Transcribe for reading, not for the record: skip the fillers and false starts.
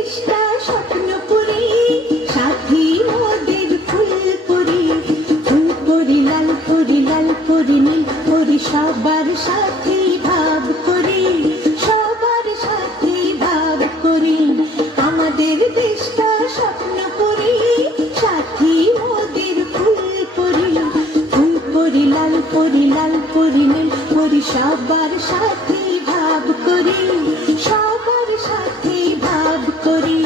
দেশটা স্বপ্ন করি, সাথী মোদের ফুল করি, ফুল করি লাল করি লাল করি নীল করি, সবার সাথে ভাব করি, সবার সাথে ভাব করি। আমাদের দেশটা স্বপ্ন করি, সাথী মোদের ফুল করি, ফুল করি লাল করি লাল করি নীল করি, সবার সাথে ভাব করি, সবার সাথে ভাব করি।